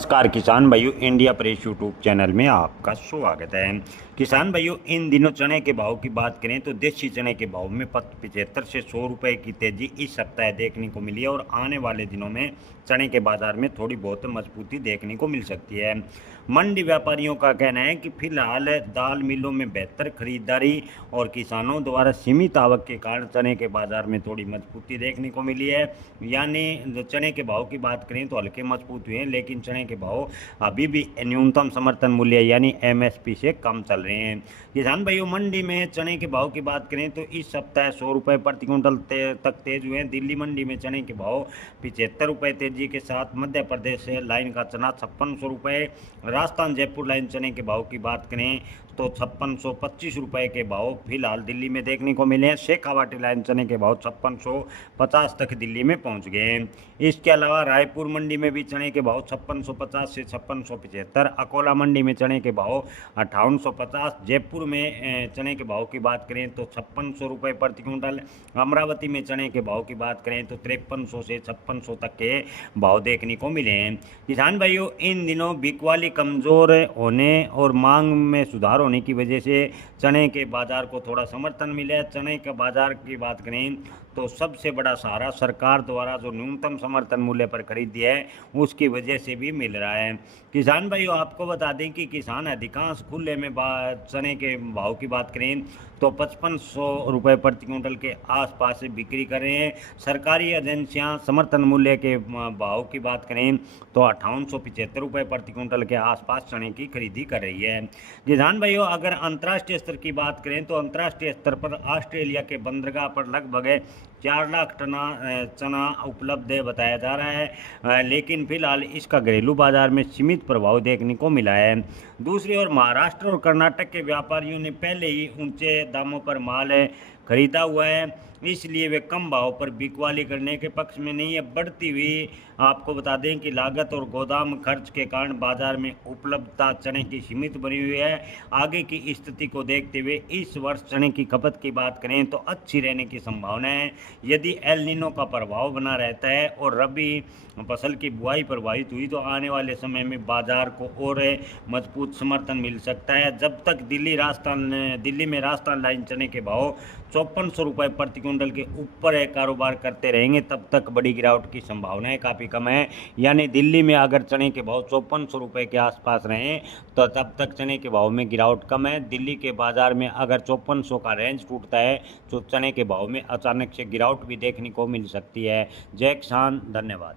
नमस्कार किसान भाइयों, इंडिया प्रेस यूट्यूब चैनल में आपका स्वागत है। किसान भाइयों, इन दिनों चने के भाव की बात करें तो देसी चने के भाव में 75 से 100 रुपये की तेजी इस सप्ताह देखने को मिली है और आने वाले दिनों में चने के बाजार में थोड़ी बहुत मजबूती देखने को मिल सकती है। मंडी व्यापारियों का कहना है कि फिलहाल दाल मिलों में बेहतर खरीदारी और किसानों द्वारा सीमित आवक के कारण चने के बाजार में थोड़ी मजबूती देखने को मिली है। यानी चने के भाव की बात करें तो हल्के मजबूत हुए हैं, लेकिन चने के भाव अभी भी न्यूनतम समर्थन मूल्य यानी एमएसपी से कम चल रहे हैं। किसान भाइयों, मंडी में चने के भाव की बात करें तो इस सप्ताह 100 रुपये प्रति क्विंटल तक तेज हुए हैं। दिल्ली मंडी में चने के भाव 75 रुपये तेजी के साथ, मध्य प्रदेश लाइन का चना 5600 रुपये, राजस्थान जयपुर लाइन चने के भाव की बात करें तो 5625 रुपये के भाव फिलहाल दिल्ली में देखने को मिले हैं। शेखावाटी लाइन चने के भाव 5650 तक दिल्ली में पहुंच गए हैं। इसके अलावा रायपुर मंडी में भी चने के भाव 5650 से 5675, अकोला मंडी में चने के भाव 5850, जयपुर में चने के भाव की बात करें तो 5600 रुपये प्रति क्विंटल, अमरावती में चने के भाव की बात करें तो 5300 से 5600 तक के भाव देखने को मिले हैं। किसान भाइयों, इन दिनों बिकवाली कमज़ोर होने और मांग में सुधार होने की वजह से चने के बाजार को थोड़ा समर्थन मिला है। चने के बाजार की बात करें तो सबसे बड़ा सहारा सरकार द्वारा जो न्यूनतम समर्थन मूल्य पर खरीद दिया है उसकी वजह से भी मिल रहा है। किसान भाइयों, आपको बता दें कि किसान अधिकांश खुले में चने के भाव की बात करें तो 5500 रुपये प्रति क्विंटल के आसपास से बिक्री कर रहे हैं। सरकारी एजेंसियां समर्थन मूल्य के भाव की बात करें तो 5875 रुपये प्रति क्विंटल के आसपास चने की खरीदी कर रही है। किसान भाइयों, अगर अंतर्राष्ट्रीय स्तर की बात करें तो अंतर्राष्ट्रीय स्तर पर ऑस्ट्रेलिया के बंदरगाह पर लगभग 4 लाख टन चना उपलब्ध है बताया जा रहा है, लेकिन फिलहाल इसका घरेलू बाजार में सीमित प्रभाव देखने को मिला है। दूसरी ओर महाराष्ट्र और कर्नाटक के व्यापारियों ने पहले ही ऊंचे दामों पर माल खरीदा हुआ है, इसलिए वे कम भाव पर बिकवाली करने के पक्ष में नहीं है। बढ़ती हुई आपको बता दें कि लागत और गोदाम खर्च के कारण बाजार में उपलब्धता चने की सीमित बनी हुई है। आगे की स्थिति को देखते हुए इस वर्ष चने की खपत की बात करें तो अच्छी रहने की संभावना है। यदि एल नीनो का प्रभाव बना रहता है और रबी फसल की बुआई प्रभावित हुई तो आने वाले समय में बाजार को और मजबूत समर्थन मिल सकता है। जब तक दिल्ली में राजस्थान लाइन चने के भाव 5400 रुपये प्रति क्विंटल के ऊपर कारोबार करते रहेंगे, तब तक बड़ी गिरावट की संभावनाएं काफ़ी कम है। यानी दिल्ली में अगर चने के भाव 5400 रुपये के आसपास रहें तो तब तक चने के भाव में गिरावट कम है। दिल्ली के बाजार में अगर 5400 का रेंज टूटता है तो चने के भाव में अचानक से गिरावट भी देखने को मिल सकती है। जय किसान, धन्यवाद।